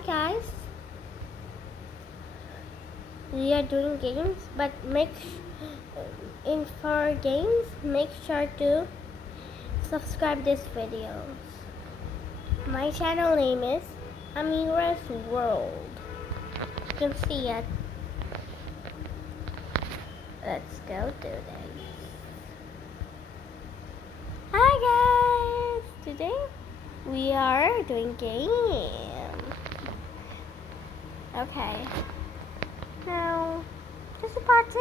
Hi guys, we are doing games, but for games, make sure to subscribe this video. My channel name is Amira's World. You can see it. Let's go do this. Hi guys, today we are doing game. Okay. Now, just a party.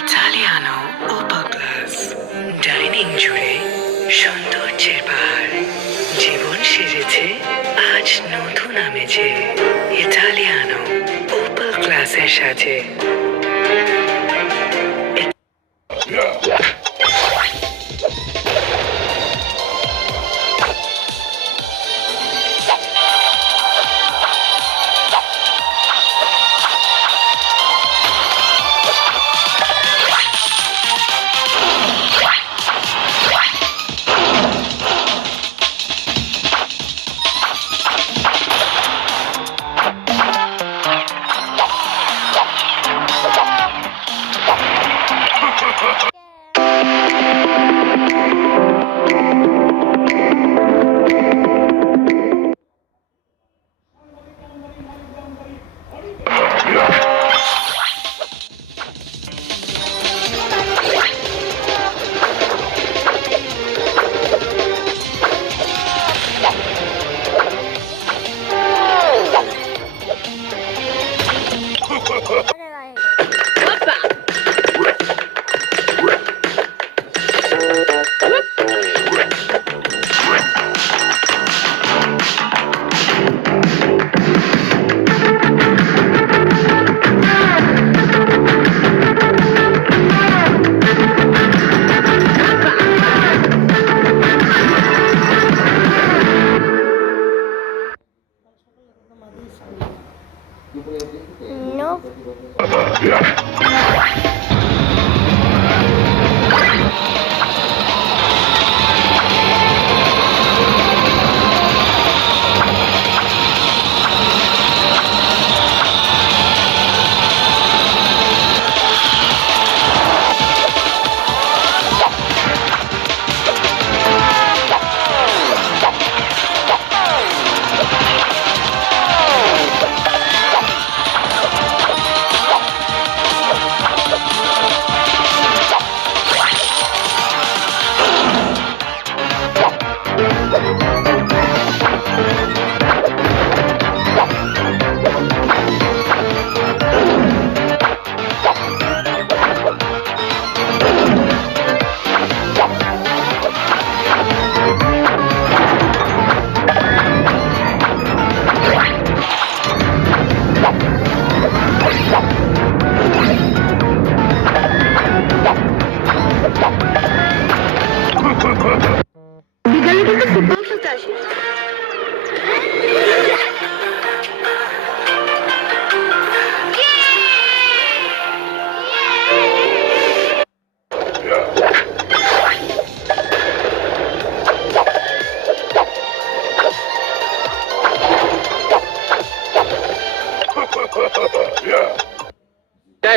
ইতালিয়ানো upper class dining জুড়ে সৌন্দর্যের পাহাড় জীবন সেজেছে আজ নতুন আমেজে ইতালিয়ানো upper ক্লাসের সাথে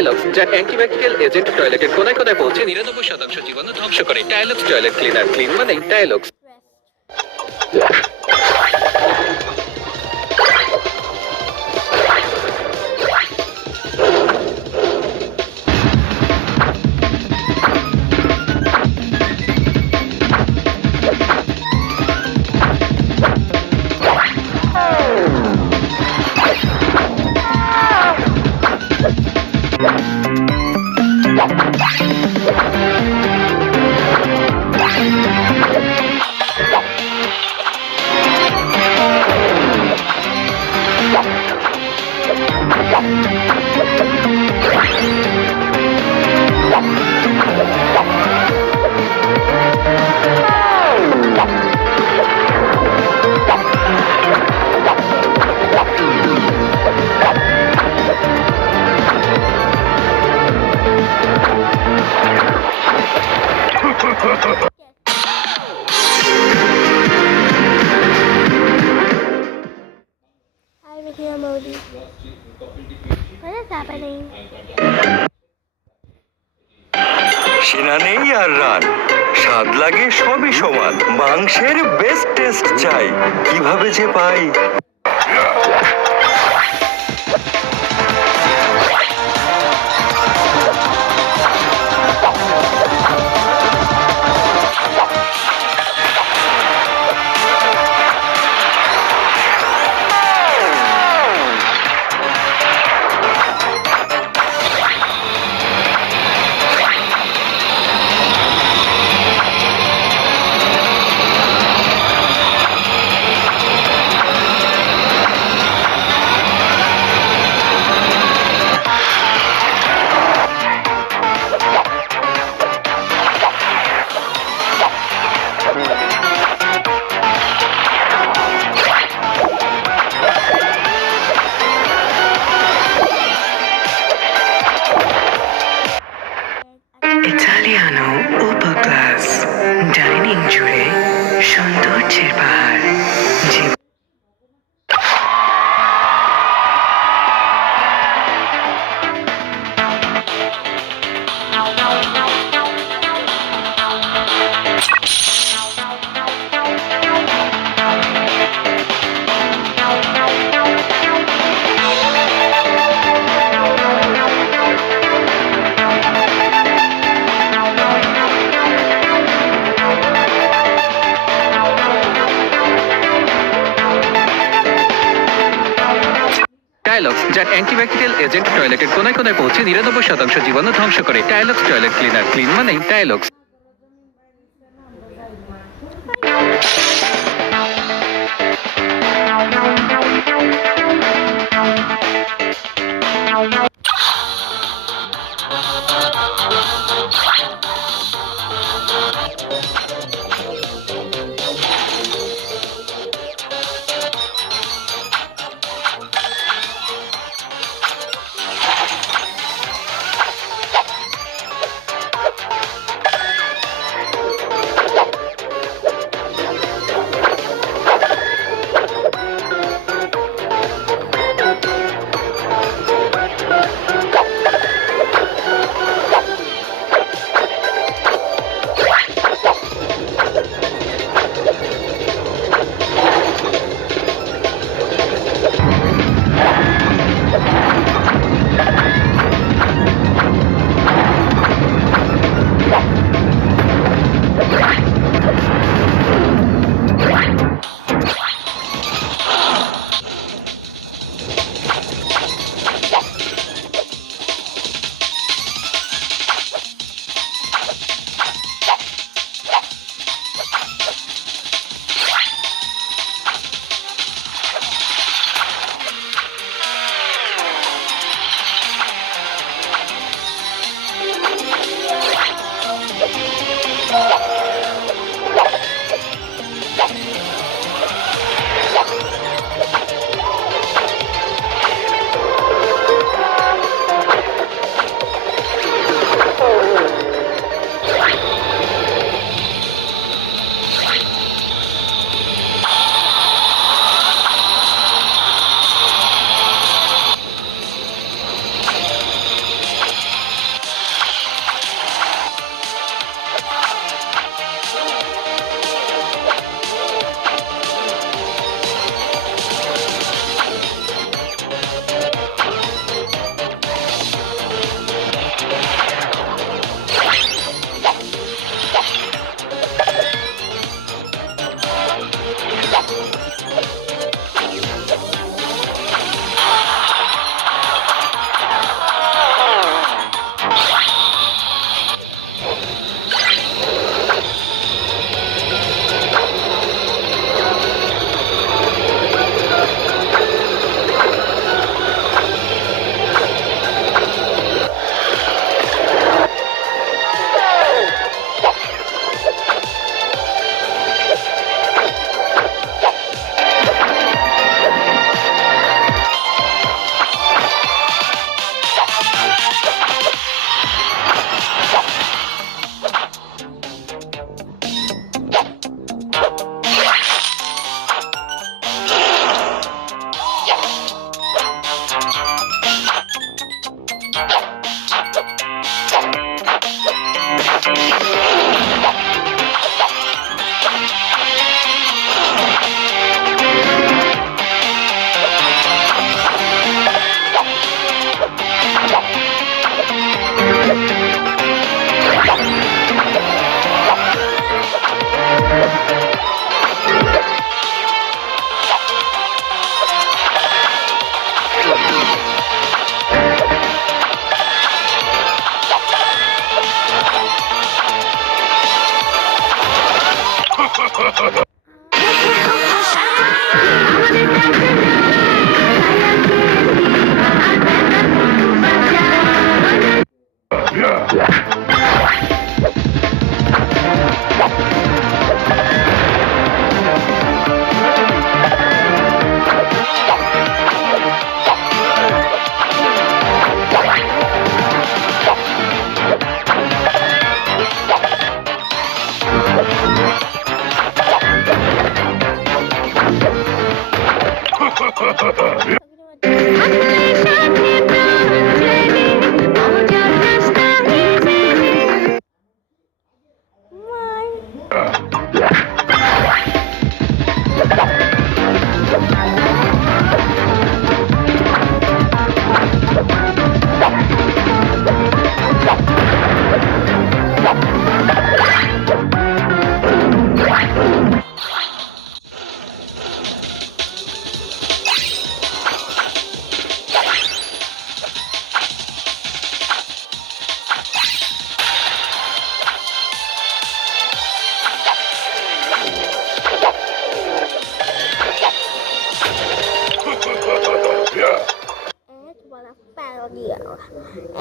টাইলক্স, যার অ্যান্টিব্যাকটেরিয়াল এজেন্ট টয়লেটের কোনায় কোনায় পৌঁছে 99% জীবাণু ধ্বংস করে। টাইলক্স টয়লেট ক্লিনার, ক্লিন মানেই টাইলক্স। Hi, Ricky Modi. What is happening? সেনা নেই আর রান, স্বাদ লাগে সবই সমান, মাংসের বেস্ট টেস্ট চাই, কিভাবে যে পাই। ইতালিয়ানো উপর ক্লাস, ডাইনিং জুড়ে সৌন্দর্যের পাহাড়। টাইলক্স, যার অ্যান্টিব্যাকটেরিয়াল এজেন্ট টয়লেটের কোনায় কোনায় পৌঁছে 99% জীবাণু ধ্বংস করে। টাইলক্স টয়লেট ক্লিনার, ক্লিন মানেই টাইলক্স।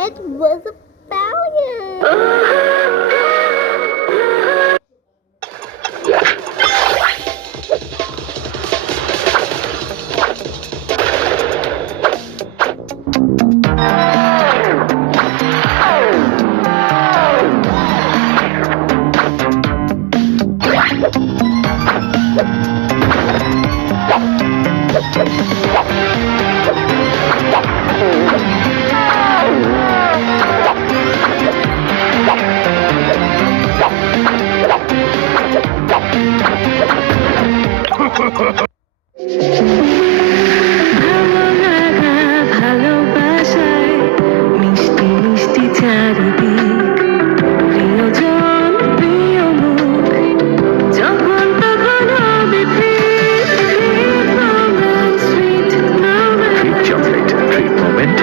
It was a failure. ভালোবাসায় মিষ্টি মিষ্টি চারিদিক প্রিয়জন প্রিয় মুখ যখন তখন হবে সুইট চকলেট ট্রিট মোমেন্ট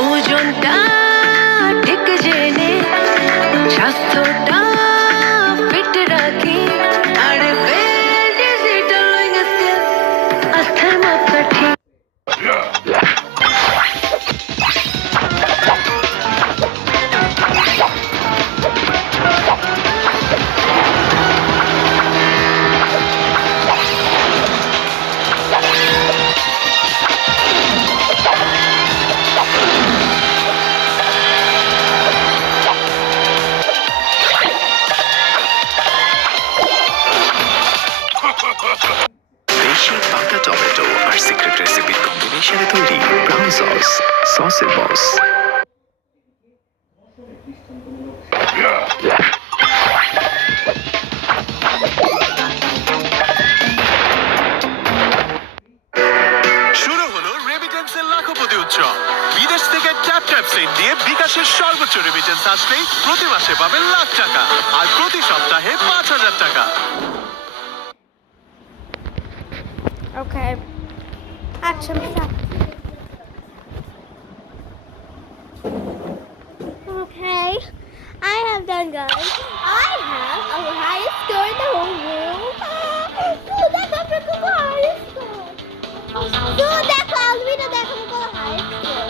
ওজনটা ঠিক জেনে স্বাস্থ্যটা ফিট রাখি আর ডিজিটাল আস্থার মাত্রা ঠিক দেশি পাকা টমেটো আর সিক্রেট রেসিপির কম্বিনেশনে তৈরি ব্রাউন সস সসের বস শুরু হলো রেমিটেন্সের লাখপতি উৎসব। বিদেশ থেকে ট্যাপ ট্যাপ সেট দিয়ে বিকাশের সর্বোচ্চ রেমিটেন্স আসলেই প্রতি মাসে পাবেন লাখ টাকা আর প্রতি সপ্তাহে 5,000 টাকা। Okay. Action stop. Okay. I have done, guys. I have our highest score in the whole world. So that's a freaking highest score. So that's Alvina, that's the highest score.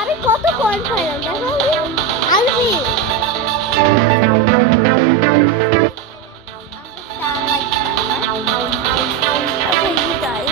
আমি কত পয়েন্ট পাইলাম দেখো Alvi Okay, you guys.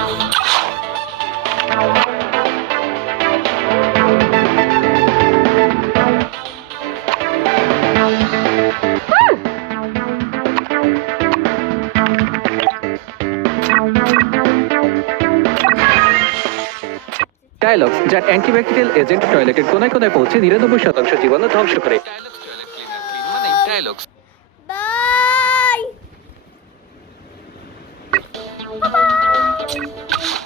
Dialogues, যার antibacterial agent টয়লেটের কোনায় কোনায় পৌঁছে 99% জীবাণু ধ্বংস করে। ডায়লগস টয়লেট ক্লিনার ক্লিন মানেই ডায়লগস। Bye. Bye-bye.